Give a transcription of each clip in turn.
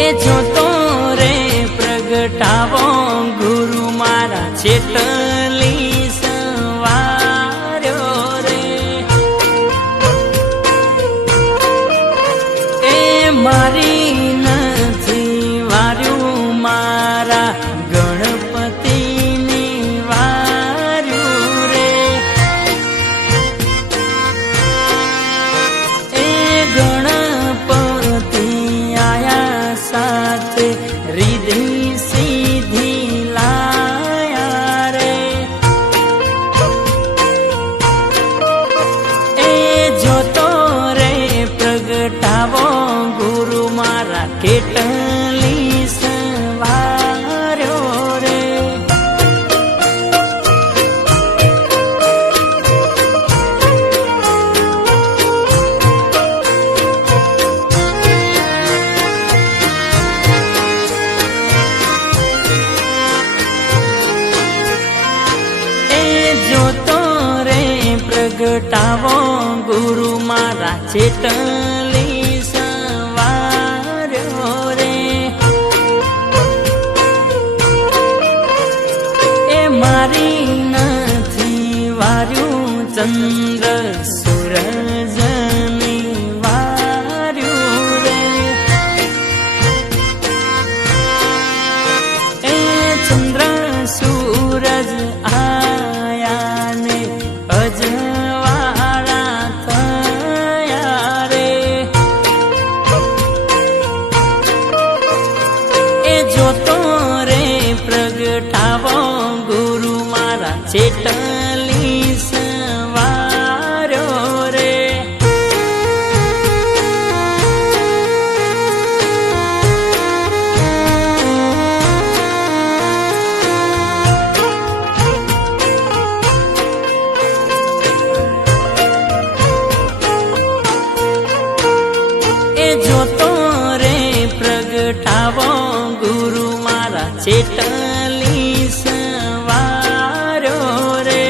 એ જોતો રે પ્રગટાવો ગુરુ મારા ચેતલી સવાર્યો રે એ મારી નથી વાર્યું મારા ગણપતિની વાર્યું રે એ ગણપતિ આયા સાથે રીધિ સીધી લાયા રે એ જોતો રે પ્રગટાવો ગુરુ મારા કેટલી સવાર્યો રે પ્રગટાવો ગુરુ મારા ચેતલી સવાર્યો રે એ મારી નથી વાર્યું ચંદ્ર સૂરજની વાર્યું રે એ ચંદ્ર સૂરજ આયા ને અજવાળા થયા રે એ જોતો રે પ્રગટાવો ગુરુ મારા ચેતલી સવાર્યો રે જોતો રે પ્રગટાવો ગુરુ મારા ચેતલી સવાર્યો રે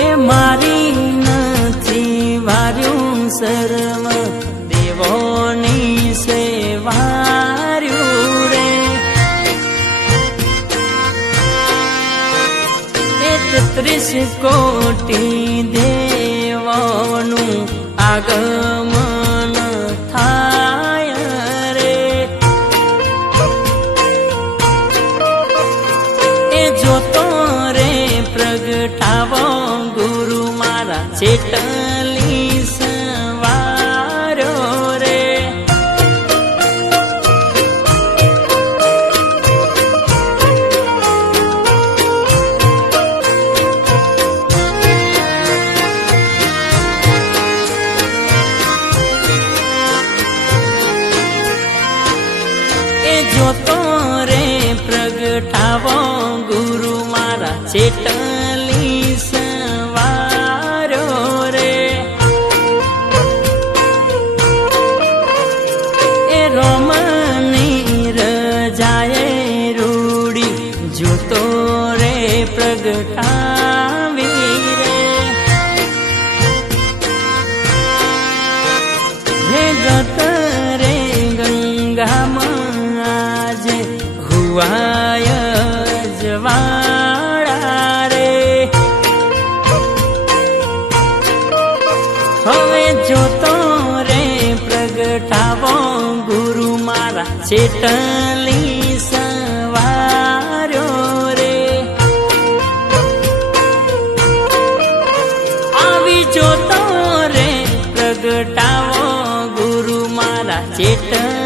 એ મારી નથી વાર્યું સર્વ દેવોની સેવાર્યું રે એ 33 કોટી દેવોનું આગમન થાય રે એ જોતો રે પ્રગટાવો ગુરુ મારા ચેતલી સવાર્યો રે જોતો રે પ્રગટાવો ગુરુ મારા ચેતલી સવાર્યો રે એ રોમની રજાએ રૂડી જોતો રે પ્રગટાવી રે હે ગત રે ગંગામાં હુઆય જવાળા રે હવે જોતો રે પ્રગટાવો ગુરુ મારા ચેતલી સવાર્યો રે આવી જોતો રે પ્રગટાવો ગુરુ મારા ચેતલી